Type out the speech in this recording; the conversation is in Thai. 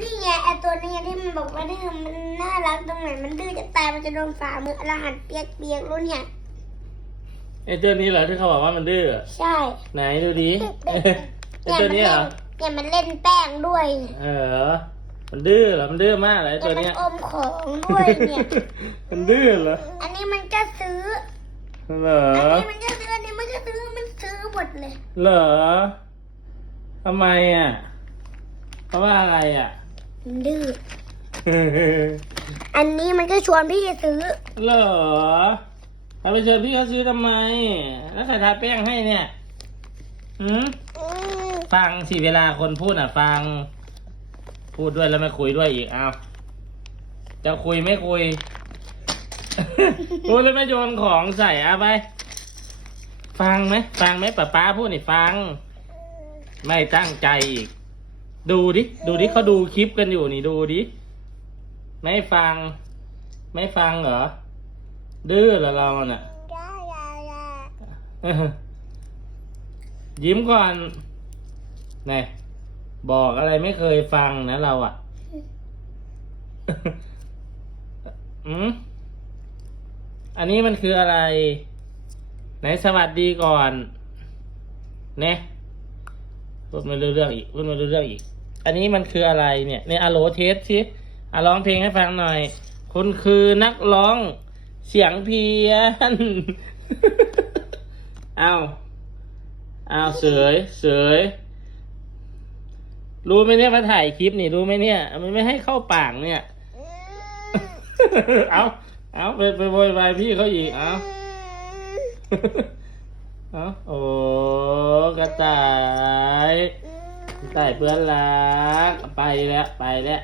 นี่ไงไอตัวนี้ที่มันบอกว่าดื้อมันน่ารักตรงไหนมันดื้อจะตายมันจะโดนฝ่ามือรหัสเปียกเปียกๆรู้เนี่ย ไอ้ตัวนี้เหรอที่เขาบอกว่ามันดื้อใช่ ไหนดูดิไอ้ตัวนี้เหรอเนี่ยมันเล่นแป้งด้วยเออ มันดื้อเหรอมันดื้อมากเหรอไอ้เนี่ตัยวมันเนี้ย อมของด้วยเนี่ย มันดื้อเหรออันนี้มันก็ซื้อ เหรออันนี้มันก็ซื้อ อันนี้มันก็ซื้อ มันซื้อหมดเลย เหรอทำไมอะเพราะว่าอะไรอะมัน ดื้ออันนี้มันก็ชวนพี่ซื้อ เหรอเอาไปเชิญพี่เขาซื้อทำไม แล้วใครทาแป้งให้เนี่ยหืมอืมฟังสิเวลาคนพูดอะ ฟัง พูดด้วยแล้วไม่คุยด้วยอีกเอาจะคุยไม่คุย พูดแล้วไม่โยนของใส่เอาไป ฟังไหมฟังไหมป้าป้าพูดนี่ฟัง ไม่ตั้งใจอีก ดูดิ ดูดิเขาดูคลิปกันอยู่นี่ดูดิ ไม่ฟัง ไม่ฟังเหรอ ดื้อเหรอเราน่ะ ยิ้มก่อนนี่บอกอะไรไม่เคยฟังนะเราอะ อืมอันนี้มันคืออะไร ไหนสวัสดีก่อน เนี่ยพูดไม่รู้เรื่องอีกพูดไม่รู้เรื่องอีก อันนี้มันคืออะไรเนี่ยเนี่ยอะโลเทสสิอะร้องเพลงให้ฟังหน่อย คุณคือนักร้องเสียงเพี้ยนเอาเอาเสยเสยรู้ไหมเนี่ยมาถ่ายคลิปนี่รู้ไหมเนี่ย มันไม่ให้เข้าปากเนี่ย เอาเอาไปไปโวยวายพี่เขาอีกเอาเอาโอ้กระต่าย ได้เพื่อนรักไปแล้วไปแล้ว